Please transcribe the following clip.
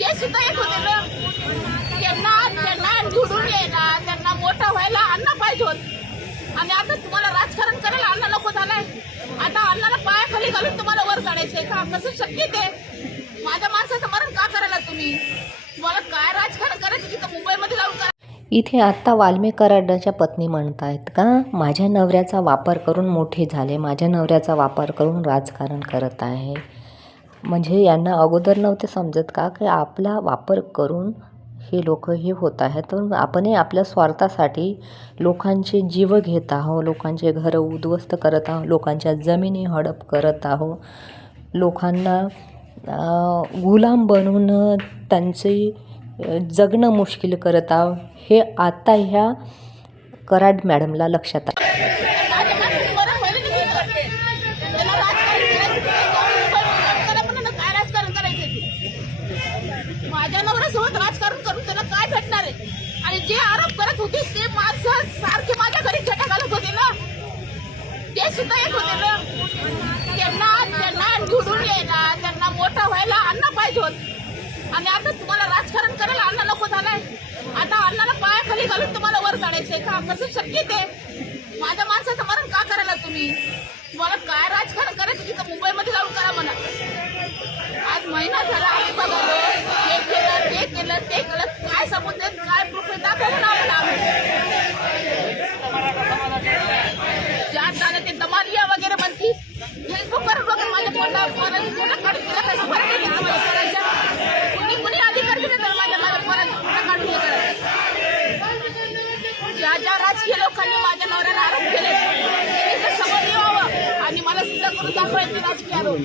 ते सुद्धा एक होते ना. त्यांना त्यांना निवडून यायला त्यांना मोठं व्हायला अन्न पाहिजे होत. आणि आता तुम्हाला राजकारण करायला अन्न नको झालंय. आता अन्नाला पायाखाली घालून तुम्हाला वर काढायचंय का? कसं शक्य ते? माझ्या माणसाचं मरण का करायला तुम्ही? तुम्हाला काय राजकारण करायचं तिथं मुंबईमध्ये जाऊन करा. इथे आत्ता वाल्मिक कराडाच्या पत्नी म्हणत आहेत का माझ्या नवऱ्याचा वापर करून मोठे झाले. माझ्या नवऱ्याचा वापर करून राजकारण करत आहे. म्हणजे यांना अगोदर नव्हते समजत का की आपला वापर करून हे लोक हे होत आहेत? तर आपणही आपल्या स्वार्थासाठी लोकांचे जीव घेत आहो लोकांचे घरं उद्ध्वस्त करत आहो लोकांच्या जमिनी हडप करत आहो लोकांना गुलाम बनवून त्यांचे जगणं मुश्किल करत आहो हे आता ह्या कराड मॅडमला लक्षात आलं माझ्या माणसाचं मरण व्हायला किती वाटते? त्यांना राजकारण करायचं ते जाऊन मुंबईमध्ये करा म्हणून ना काय राजकारण करायचं ते माझ्या नवऱ्यासोबत राजकारण करून त्याला काय भेटणार आहे? आणि जे आरोप करत होते ते माणसं सारखे माझ्या घरी छटा घालत होते ना? ते सुद्धा येत होते ना? त्यांना त्यांना निवडून यायला त्यांना मोठं व्हायला अन्न पाहिजे होत. आणि आता तुम्हाला राजकारण करायला अन्न नको झालाय. आता अन्नाला पायाखाली घालून तुम्हाला वर काढायचंय का? कसं शक्य ते? माझ्या माणसाचं ज्या ज्या राजकीय लोकांनी माझ्या नवऱ्याला आरोप केले ते समोर यावं. आणि मला सिद्ध करून दाखवायचे राजकीय आरोप.